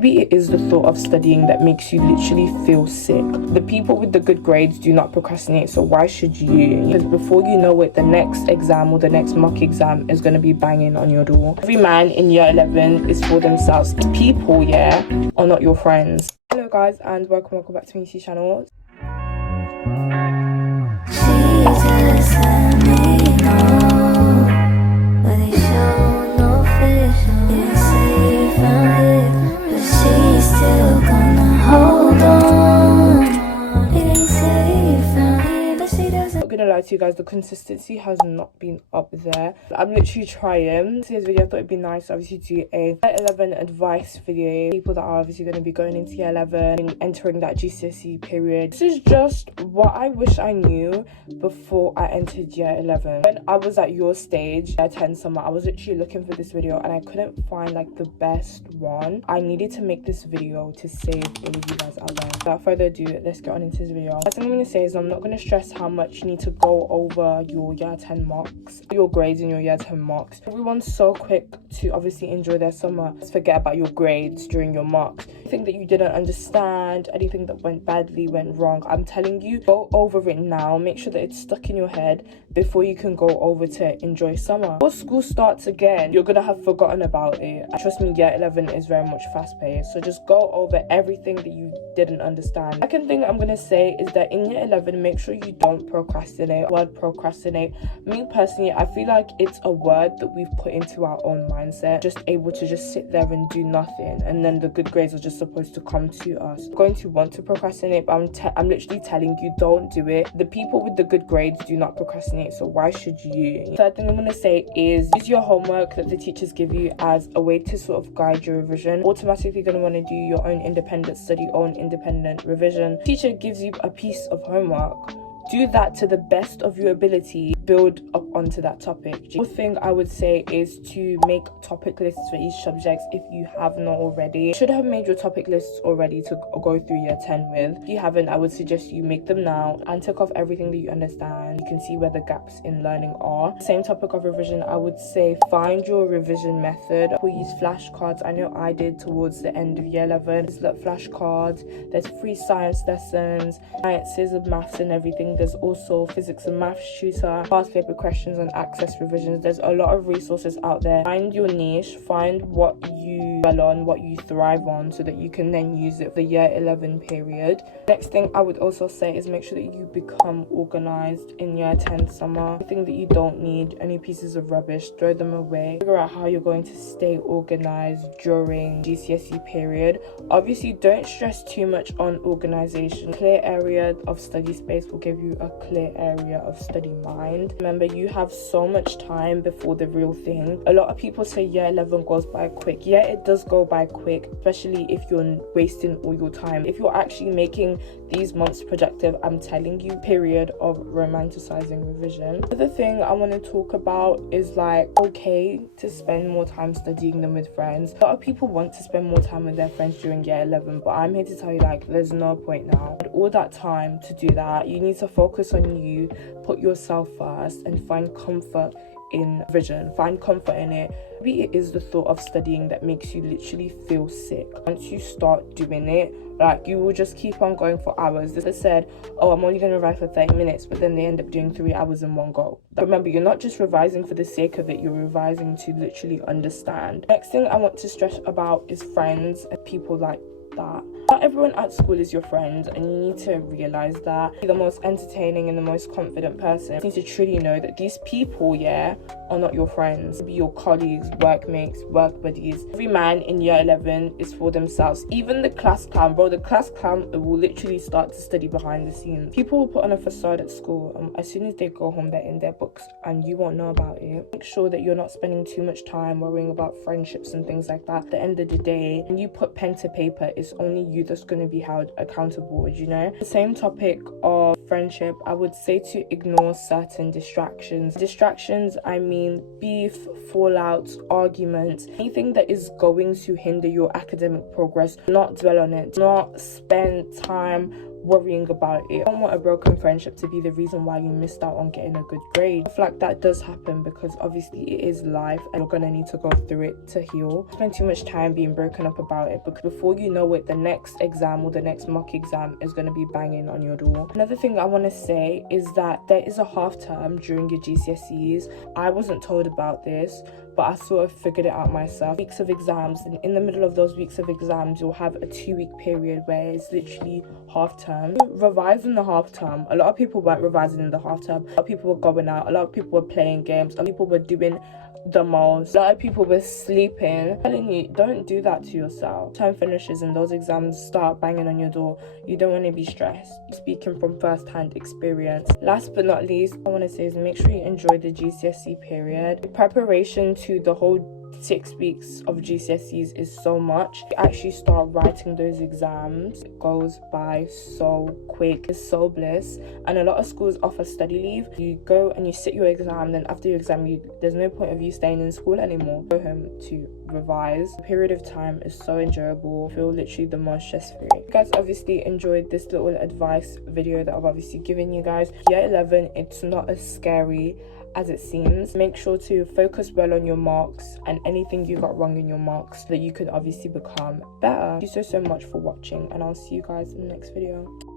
Maybe it is the thought of studying that makes you literally feel sick. The people with the good grades do not procrastinate, so why should you? Because before you know it, the next exam or the next mock exam is going to be banging on your door. Every man in year 11 is for themselves. People, yeah, are not your friends. Hello guys, and welcome back to my YouTube channel. Lie to you guys, the consistency has not been up there. I'm literally trying. Today's video, I thought it'd be nice to obviously do a year 11 advice video. People that are obviously going to be going into year 11 and entering that GCSE period. This is just what I wish I knew before I entered year 11. When I was at your stage, year 10 summer, I was literally looking for this video and I couldn't find like the best one. I needed to make this video to save all of you guys out there. Without further ado, let's get on into this video. First thing I'm going to say is I'm not going to stress how much you need to go over your year 10 marks, your grades in your year 10 marks. Everyone's so quick to obviously enjoy their summer. Just forget about your grades during your marks. Anything that you didn't understand, anything that went badly, went wrong, I'm telling you, go over it now. Make sure that it's stuck in your head before you can go over to enjoy summer. Before school starts again, you're gonna have forgotten about it. Trust me, year 11 is very much fast-paced, so just go over everything that you didn't understand. Second thing I'm gonna say is that in year 11, make sure you don't procrastinate. Word procrastinate, me personally, I feel like it's a word that we've put into our own mindset, just able to just sit there and do nothing, and then the good grades are just supposed to come to us. I'm going to want to procrastinate, but I'm literally telling you, don't do it. The people with the good grades do not procrastinate, so why should you? Third thing I'm going to say is use your homework that the teachers give you as a way to sort of guide your revision. Automatically going to want to do your own independent study, own independent revision. Teacher gives you a piece of homework, do that to the best of your ability, build up onto that topic. The thing I would say is to make topic lists for each subject if you have not already. You should have made your topic lists already to go through year 10 with. If you haven't, I would suggest you make them now and tick off everything that you understand. You can see where the gaps in learning are. Same topic of revision, I would say find your revision method. We'll use flashcards. I know I did towards the end of year 11. There's like flashcards, there's free science lessons, sciences of maths and everything. There's also physics and maths tutor, past paper questions and access revisions. There's a lot of resources out there. Find your niche, find what you well on, what you thrive on, so that you can then use it for the year 11 period. Next thing I would also say is make sure that you become organized in year 10 summer. Anything that you don't need, any pieces of rubbish, throw them away. Figure out how you're going to stay organized during GCSE period. Obviously, don't stress too much on organization. Clear area of study space will give you a clear area of study mind. Remember, you have so much time before the real thing. A lot of people say year 11 goes by quick. Yeah, it does go by quick, especially if you're wasting all your time. If you're actually making these months productive, I'm telling you, period of romanticizing revision. The other thing I want to talk about is like, okay to spend more time studying than with friends. A lot of people want to spend more time with their friends during year 11, but I'm here to tell you, like, there's no point now. All that time to do that, you need to focus on you, put yourself first, and find comfort in revision. Find comfort in it. Maybe it is the thought of studying that makes you literally feel sick. Once you start doing it, like, you will just keep on going for hours. They said, oh, I'm only going to revise for 30 minutes, but then they end up doing 3 hours in one go. But remember, you're not just revising for the sake of it, you're revising to literally understand. Next thing I want to stress about is friends and people like that. Not everyone at school is your friend, and you need to realize that. Be the most entertaining and the most confident person. You need to truly know that these people, yeah, are not your friends. Be your colleagues, workmates, work buddies. Every man in year 11 is for themselves. Even the class clown, bro, the class clown will literally start to study behind the scenes. People will put on a facade at school. As soon as they go home, they're in their books and you won't know about it. Make sure that you're not spending too much time worrying about friendships and things like that. At the end of the day, when you put pen to paper, it's only you that's going to be held accountable, you know. The same topic of friendship, I would say to ignore certain distractions. Distractions, I mean beef, fallouts, arguments, anything that is going to hinder your academic progress. Not dwell on it. Not spend time worrying about it. I don't want a broken friendship to be the reason why you missed out on getting a good grade. I feel like that does happen because obviously it is life and you're gonna need to go through it to heal. Spend too much time being broken up about it, because before you know it, the next exam or the next mock exam is gonna be banging on your door. Another thing I want to say is that there is a half term during your GCSEs. I wasn't told about this, but I sort of figured it out myself. Weeks of exams, and in the middle of those weeks of exams you'll have a 2-week period where it's literally half term. Revise in the half term. A lot of people weren't revising in the half term. A lot of people were going out, a lot of people were playing games, a lot of people were doing the most, a lot of people were sleeping. I'm telling you, don't do that to yourself. Term finishes and those exams start banging on your door. You don't want to be stressed. Speaking from first-hand experience. Last but not least, I want to say is make sure you enjoy the GCSE period. The preparation to the whole 6 weeks of GCSEs is so much. You actually start writing those exams. It goes by so quick. It's so bliss. And a lot of schools offer study leave. You go and you sit your exam, then after your exam there's no point of you staying in school anymore. Go home to revise. The period of time is so enjoyable. I feel literally the most stress-free. You guys obviously enjoyed this little advice video that I've obviously given you guys. Year 11, it's not as scary as it seems. Make sure to focus well on your marks and anything you got wrong in your marks so that you can obviously become better. Thank you so much for watching, and I'll see you guys in the next video.